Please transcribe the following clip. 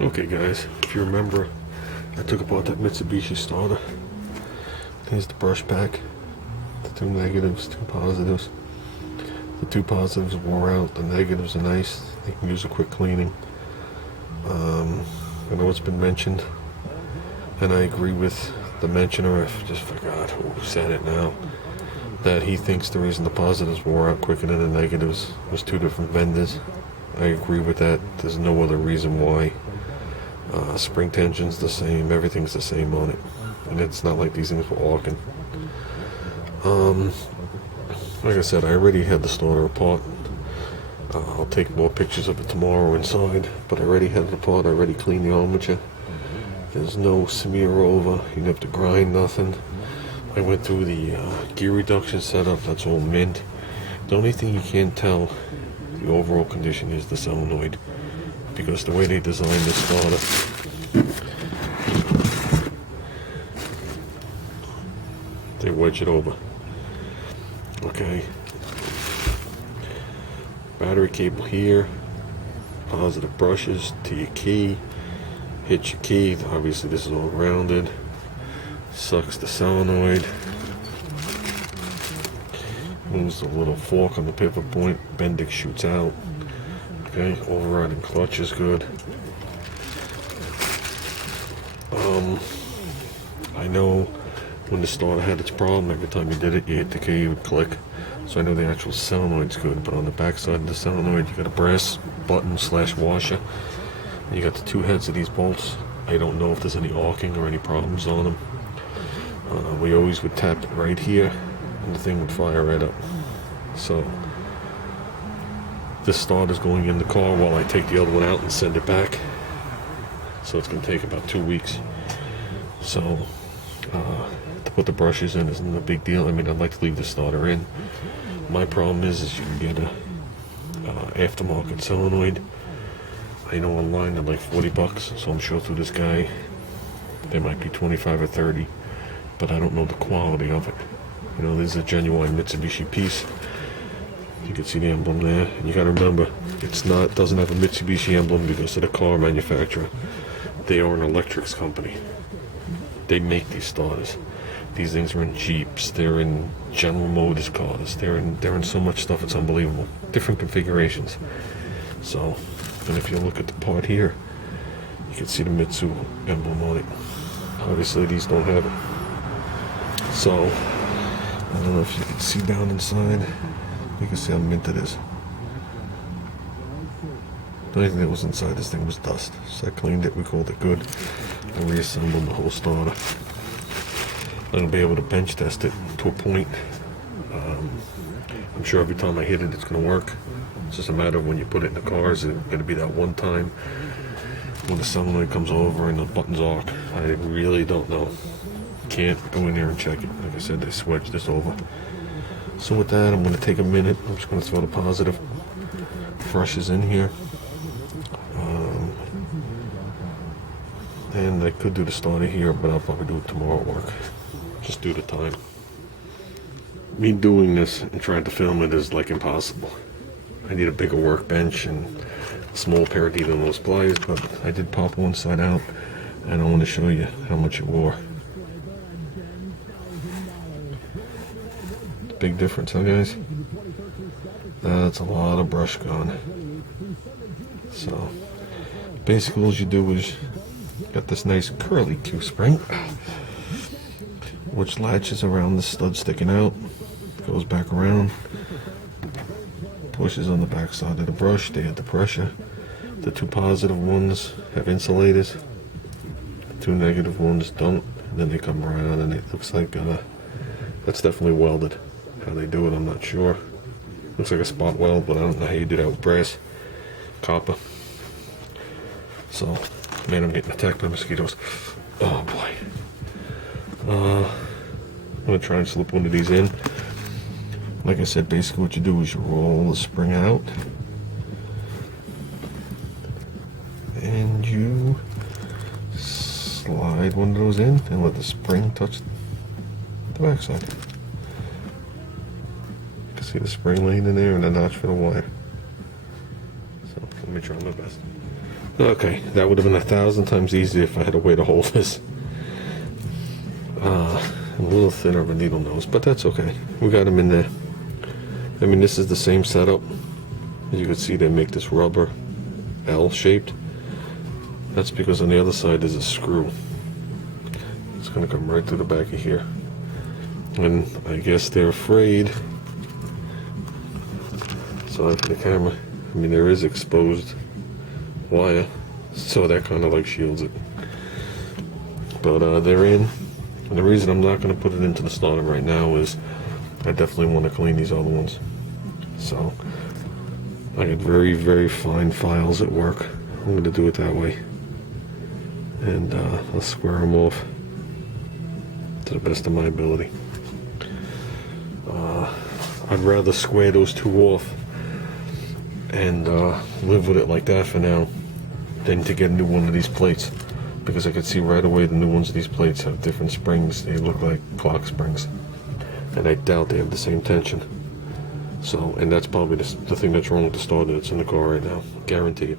Okay guys, if you remember, I took apart that Mitsubishi starter. Here's the brush pack. The two negatives, two positives. The two positives wore out, the negatives are nice. They can use a quick cleaning. I know it's been mentioned, and I agree with the mentioner, I just forgot who said it now, that he thinks the reason the positives wore out quicker than the negatives was two different vendors. I agree with that. There's no other reason why. Spring tension's the same, everything's the same on it, and it's not like these things were walking. Like I said, I already had the starter apart. I'll take more pictures of it tomorrow inside, but I already had it apart. I already cleaned the armature. There's no smear over, you didn't have to grind nothing. I went through the gear reduction setup, that's all mint. The only thing you can't tell the overall condition is the solenoid, because the way they designed this starter, they wedge it over. Okay. Battery cable here, positive brushes to your key, hit your key, obviously this is all grounded, sucks the solenoid, moves the little fork on the pivot point, Bendix shoots out. Okay, overriding clutch is good. I know when the starter had its problem, every time you did it, you hit the key, it would click. So I know the actual solenoid's good, but on the back side of the solenoid, you got a brass button / washer. And you got the two heads of these bolts. I don't know if there's any arcing or any problems on them. We always would tap it right here, and the thing would fire right up. So this starter's going in the car while I take the other one out and send it back. So it's going to take about 2 weeks. So to put the brushes in isn't a big deal. I mean, I'd like to leave the starter in. My problem is you can get a aftermarket solenoid. I know online they're like 40 bucks, so I'm sure through this guy they might be 25 or 30, but I don't know the quality of it. You know, this is a genuine Mitsubishi piece. You can see the emblem there, and you gotta remember, doesn't have a Mitsubishi emblem because of the car manufacturer. They are an electrics company. They make these starters. These things are in Jeeps, they're in General Motors cars, they're in so much stuff, it's unbelievable. Different configurations. So, and if you look at the part here, you can see the Mitsu emblem on it. Obviously these don't have it. So, I don't know if you can see down inside, you can see how mint it is. The only thing that was inside this thing was dust. So I cleaned it, we called it good. I reassembled the whole starter. I'm going to be able to bench test it to a point. I'm sure every time I hit it, it's going to work. It's just a matter of when you put it in the car, is it going to be that one time when the solenoid comes over and the buttons arc? I really don't know. Can't go in there and check it. Like I said, they switched this over. So with that, I'm going to take a minute. I'm just going to throw the positive brushes in here. And I could do the starter here, but I'll probably do it tomorrow at work. Just due to time. Me doing this and trying to film it is like impossible. I need a bigger workbench and a small pair of needle nose pliers, but I did pop one side out, and I want to show you how much it wore. Big difference, huh guys? That's a lot of brush gone. So basically all you do is got this nice curly Q spring, which latches around the stud sticking out, goes back around, pushes on the back side of the brush. They had the pressure. The two positive ones have insulators, the two negative ones don't, and then they come around and it looks like that's definitely welded. How they do it, I'm not sure. Looks like a spot weld, but I don't know how you do that with brass, copper. So, man, I'm getting attacked by mosquitoes. Oh boy. I'm gonna try and slip one of these in. Like I said, basically what you do is you roll the spring out and you slide one of those in and let the spring touch the backside. You can see the spring laying in there and a notch for the wire. So let me try my best. Okay, that would have been 1,000 times easier if I had a way to hold this. A little thinner of a needle nose, but that's okay. We got them in there. I mean, this is the same setup. As you can see, they make this rubber L shaped. That's because on the other side there's a screw. It's gonna come right through the back of here. And I guess they're afraid. Sorry for the camera. I mean, there is exposed wire, so that kind of like shields it. But they're in. And the reason I'm not going to put it into the starter right now is I definitely want to clean these other ones. So I get very, very fine files at work. I'm going to do it that way. And I'll square them off to the best of my ability. I'd rather square those two off and live with it like that for now than to get a new one of these plates, because I could see right away the new ones of these plates have different springs. They look like clock springs, and I doubt they have the same tension. So, and that's probably the thing that's wrong with the starter that's in the car right now, guaranteed.